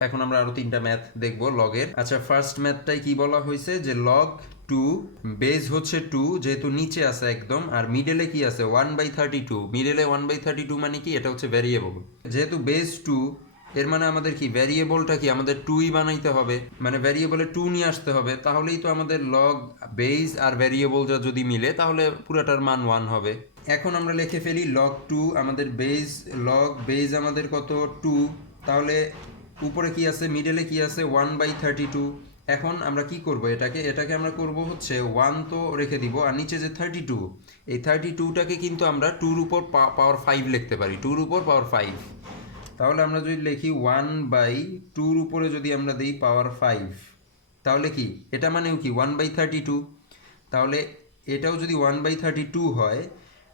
এখন আমরা আরো তিনটা ম্যাথ দেখব লগের। আচ্ছা, ফার্স্ট ম্যাথটাই কি বলা হয়েছে যে লগ 2 বেস হচ্ছে 2, যেহেতু নিচে আছে একদম, আর মিডলে কি আছে 1/32। মিডলে 1/32 মানে কি, এটা হচ্ছে ভ্যারিয়েবল। যেহেতু বেস 2, এর মানে আমাদের কি ভ্যারিয়েবলটা কি আমাদের 2ই বানাইতে হবে, মানে ভ্যারিয়েবলে 2 নিয়ে আসতে হবে। তাহলেই তো আমাদের লগ বেস আর ভ্যারিয়েবলটা যদি মিলে তাহলে পুরাটার মান 1 হবে। এখন আমরা লিখে ফেলি লগ 2, আমাদের বেস লগ বেস আমাদের কত 2, তাহলে উপরে কি আছে মিডলে কি আছে 1/32। এখন আমরা কি করব, এটাকে আমরা করব হচ্ছে 1 তো রেখে দিব, আর নিচে যে 32, এই 32টাকে কিন্তু আমরা 2-র উপর পাওয়ার 5 লিখতে পারি, 2-র উপর পাওয়ার 5। তাহলে আমরা যদি লিখি 1/2-র উপরে যদি আমরা দিই পাওয়ার 5, তাহলে কি এটা মানেও কি 1/32। তাহলে এটাও যদি 1/32 হয়,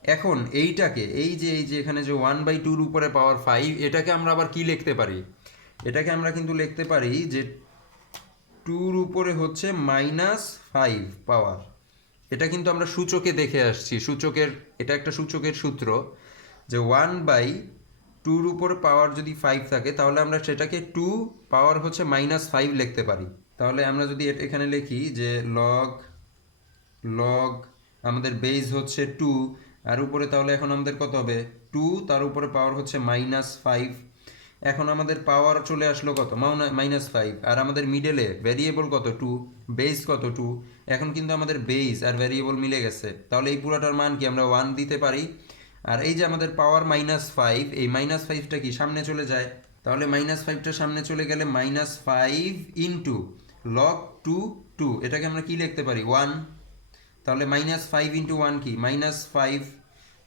এখন এইটাকে এই যে এখানে যে 1/2-র উপরে পাওয়ার 5, এটাকে আমরা আবার কি লিখতে পারি, এটাকে আমরা কিন্তু লিখতে পারি যে 2-র উপরে হচ্ছে -5 পাওয়ার। এটা কিন্তু আমরা সূচকে দেখে আসছি, সূচকের এটা একটা সূচকের সূত্র যে 1/2-র উপরে পাওয়ার যদি 5 থাকে তাহলে আমরা সেটাকে 2 পাওয়ার হচ্ছে -5 লিখতে পারি। তাহলে আমরা যদি এখানে লিখি যে লগ লগ আমাদের বেস হচ্ছে 2, আর উপরে তাহলে এখন আমাদের কত হবে 2, তার উপরে পাওয়ার হচ্ছে -5। এখন আমাদের পাওয়ার চলে আসলো কত -5, আর আমাদের মিডলে ভ্যারিয়েবল কত 2, বেস কত 2। এখন কিন্তু আমাদের বেস আর ভ্যারিয়েবল মিলে গেছে, তাহলে এই পুরাটার মান কি আমরা 1 দিতে পারি। আর এই যে আমাদের পাওয়ার -5, এই -5টা কি সামনে চলে যায়, তাহলে -5টা সামনে চলে গেলে -5 ইন্টু লগ 2 2, এটাকে আমরা কি লিখতে পারি 1। তাহলে -5 ইন্টু 1 কি -5,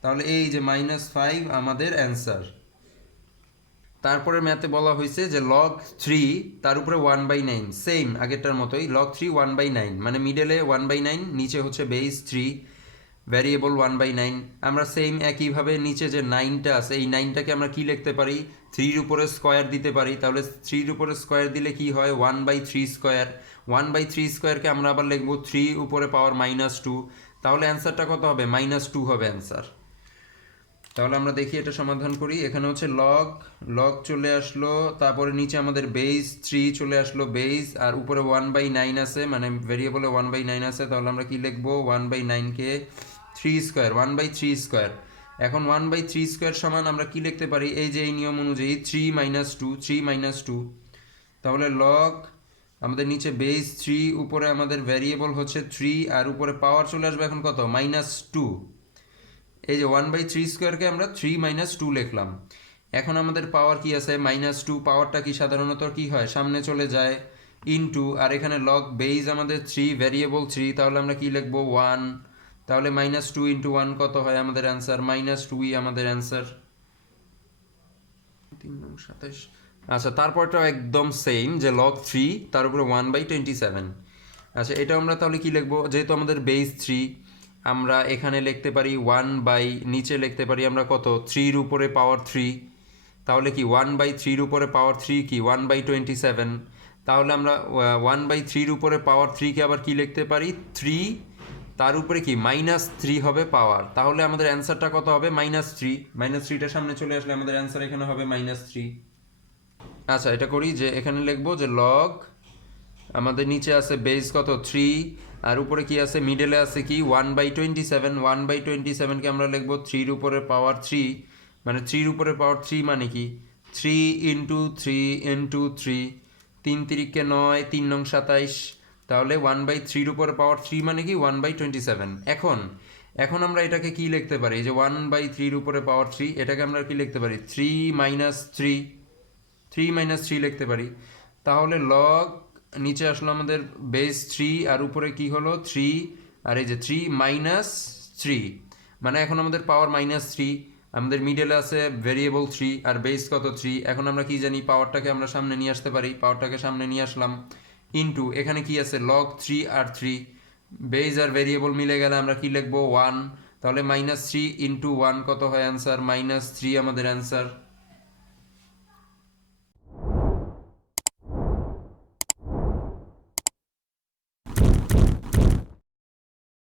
তাহলে এই যে -5 আমাদের অ্যান্সার। তারপরে ম্যাথে বলা হয়েছে যে লগ 3 তার উপরে 1/9, সেম আগেরটার মতোই লগ 3 1/9, মানে মিডলে 1/9, নিচে হচ্ছে বেস 3, ভ্যারিয়েবল 1/9। আমরা সেম একইভাবে নিচে যে 9টা আছে, এই 9টাকে আমরা কি লিখতে পারি 3-র উপরে স্কোয়ার দিতে পারি। তাহলে 3-র উপরে স্কোয়ার দিলে কি হয় 1/3 স্কোয়ার। 1/3 স্কোয়ারকে আমরা আবার লিখবো 3 উপরে পাওয়ার -2, তাহলে অ্যান্সারটা কত হবে -2 হবে অ্যান্সার। তাহলে আমরা দেখি এটা সমাধান করি। এখানে হচ্ছে লগ লগ চলে আসলো, তারপরে নিচে আমাদের বেস 3 চলে আসলো বেস, আর উপরে 1/9 আছে, মানে ভেরিয়েবলে 1/9 আছে। তাহলে আমরা কি লিখবো 1/9কে 3 স্কোয়ার 1/3 স্কোয়ার। এখন 1/3 স্কোয়ার সমান আমরা কি লিখতে পারি, এই যে এই নিয়ম অনুযায়ী 3 - 2। তাহলে লগ আমাদের নিচে বেস 3, উপরে আমাদের ভ্যারিয়েবল হচ্ছে 3, আর উপরে পাওয়ার চলে আসবে এখন কত -2। এই যে 1/3 স্কোয়ারকে আমরা 3 - 2 লিখলাম। এখন আমাদের পাওয়ার কি আছে -2, পাওয়ারটা কি সাধারণত কি হয় সামনে চলে যায় ইনটু, আর এখানে লগ বেস আমাদের 3, ভ্যারিয়েবল 3, তাহলে আমরা কি লিখবো 1। তাহলে -2 ইন্টু 1 কত হয় আমাদের অ্যান্সার -2ই আমাদের অ্যান্সার। 3 × 27। আচ্ছা, তারপরটাও একদম সেম যে লগ 3 তার উপরে 1/27। আচ্ছা, এটা আমরা তাহলে কি লিখবো, যেহেতু আমাদের বেস 3, আমরা এখানে লিখতে পারি 1/নিচে লিখতে পারি আমরা কত 3-র উপরে পাওয়ার 3, তাহলে কি 1/3-র উপরে পাওয়ার 3 কি 1/27। তাহলে আমরা 1/3-র উপরে পাওয়ার 3কে আবার কি লিখতে পারি 3, তার উপরে কি -3 হবে পাওয়ার। তাহলে আমাদের অ্যান্সারটা কত হবে -3। -3টা সামনে চলে আসলে আমাদের অ্যান্সার এখানে হবে -3। আচ্ছা, এটা করি যে এখানে লিখবো যে লগ আমাদের নিচে আছে বেস কত 3, আর উপরে কি আছে মিডলে আছে কি 1/27। 1/27কে আমরা লিখবো 3-র উপরে পাওয়ার 3, মানে 3-র উপরে পাওয়ার 3 মানে কি 3 ইন্টু 3 ইন্টু 3, 3 × 3 = 9, 3 × 27। তাহলে 1/3-র উপরে পাওয়ার 3 মানে কি 1/27। এখন আমরা এটাকে কি লিখতে পারি, যে 1/3-র উপরে পাওয়ার 3, এটাকে আমরা কি লিখতে পারি 3 - 3 লিখতে পারি। তাহলে লগ নিচে আসলো আমাদের বেস 3, আর উপরে কি হলো 3, আর এই যে 3 - 3, মানে এখন আমাদের পাওয়ার -3। আমাদের মিডলে আছে ভেরিয়েবল 3, আর বেস কত 3। এখন আমরা কি জানি পাওয়ারটাকে আমরা সামনে নিয়ে আসতে পারি, পাওয়ারটাকে সামনে নিয়ে আসলাম ইনটু এখানে কি আছে লগ 3 আর 3, বেস আর ভেরিয়েবল মিলে গেলে আমরা কি লিখবো 1। তাহলে -3 × 1 কত হয় অ্যান্সার -3 আমাদের অ্যান্সার।